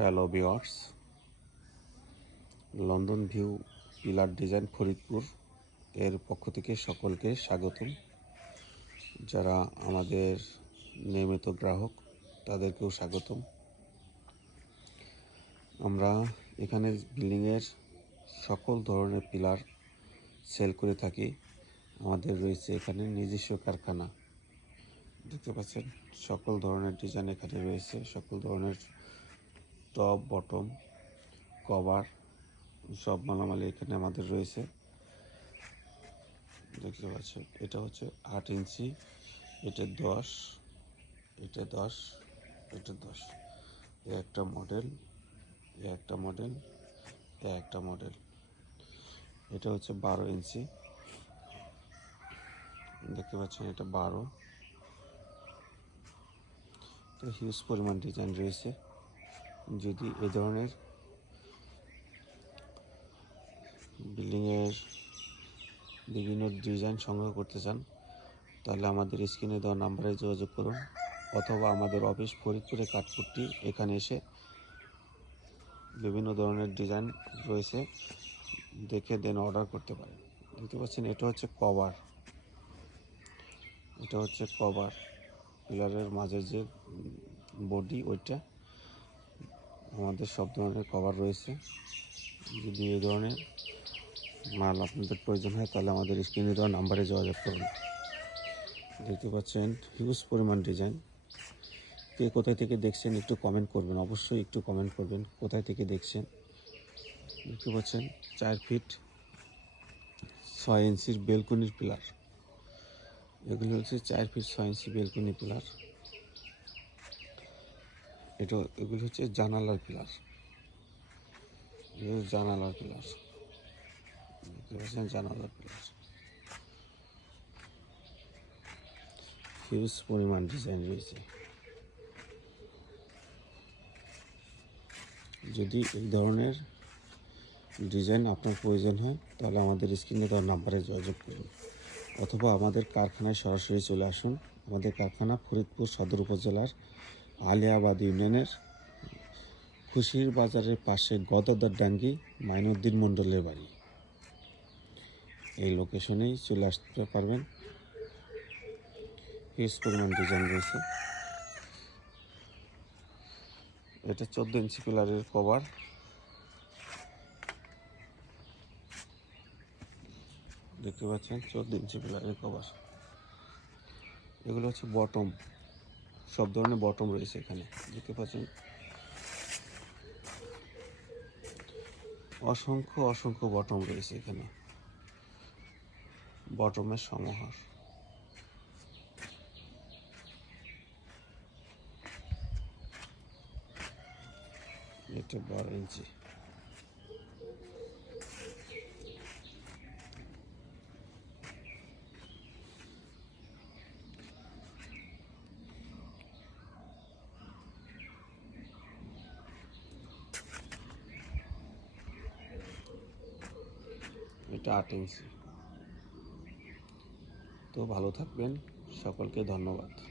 Hello viewers London view pillar design Faridpur এর পক্ষ থেকে সকলকে স্বাগতম। যারা আমাদের নিয়মিত গ্রাহক, তাদেরকেও স্বাগতম। আমরা এখানে বিল্ডিংয়ের সকল ধরনের পিলার সেল করে থাকি। আমাদের রয়েছে এখানে নিজস্ব কারখানা। দেখতে পাচ্ছেন, সকল ধরনের ডিজাইন এখানে রয়েছে, সকল ধরনের টপ বটম কভার সব মালামালি এখানে আমাদের রয়েছে। দেখতে পাচ্ছেন, এটা হচ্ছে আট ইঞ্চি, এটা দশ এটা দশ এটা দশ। এ একটা মডেল এ একটা মডেল এ একটা মডেল এটা হচ্ছে বারো ইঞ্চি। দেখতে পাচ্ছেন, এটা বারো। হিউজ পরিমাণ ডিজাইন রয়েছে। যদি এ ধরনের বিল্ডিংয়ের বিভিন্ন ডিজাইন সংগ্রহ করতে চান, তাহলে আমাদের স্ক্রিনে দেওয়া নাম্বারে যোগাযোগ করুন অথবা আমাদের অফিস ফরিদপুরে কাঠপুট্টি, এখানে এসে বিভিন্ন ধরনের ডিজাইন রয়েছে, দেখে দেন অর্ডার করতে পারেন। দেখতে পাচ্ছেন, এটা হচ্ছে কভার। এটা হচ্ছে কভার। পিলারের মাঝে যে বডি, ওইটা আমাদের সব ধরনের কভার রয়েছে। যদি এই ধরনের মাল আপনাদের প্রয়োজন হয়, তাহলে আমাদের স্ক্রিনে দেওয়া নাম্বারে যোগাযোগ করুন। দেখতে পাচ্ছেন হিউজ পরিমাণ ডিজাইন কে কোথায় থেকে দেখছেন একটু কমেন্ট করবেন। অবশ্যই একটু কমেন্ট করবেন, কোথায় থেকে দেখছেন। দেখতে পাচ্ছেন, চার ফিট ছয় ইঞ্চির বেলকনির পিলার এগুলো হচ্ছে চার ফিট ছয় ইঞ্চি বেলকনি পিলার এটা এগুলি হচ্ছে জানালার পিলার। জানালার পিলার। জানালার পিলার। হিউজ পরিমাণ ডিজাইন রয়েছে। যদি এই ধরনের ডিজাইন আপনার প্রয়োজন হয়, তাহলে আমাদের স্ক্রিনে দেওয়ার নাম্বারে যোগাযোগ করুন। অথবা আমাদের কারখানায় সরাসরি চলে আসুন। আমাদের কারখানা ফরিদপুর সদর উপজেলার আলিয়াবাদ ইউনিয়নের খুশির বাজারের পাশে গদাদার ডাঙ্গি মাইনুদ্দিন মণ্ডলের বাড়ি। এই লোকেশনেই চলে আসতে পারবেন। হিউজ পরিমাণ ডিজাইন রয়েছে। এটা চোদ্দ ইঞ্চি পিলারের কভার। দেখতে পাচ্ছেন, চোদ্দ ইঞ্চি পিলারের কভার। এগুলো হচ্ছে বটম। সব ধরনের বটম রয়েছে এখানে, দেখতে পাচ্ছেন। অসংখ্য অসংখ্য বটম রয়েছে এখানে। বটমের সমাহার এটা বারো ইঞ্চি। এটা আট ইঞ্চি। তো ভালো থাকবেন। সকলকে ধন্যবাদ।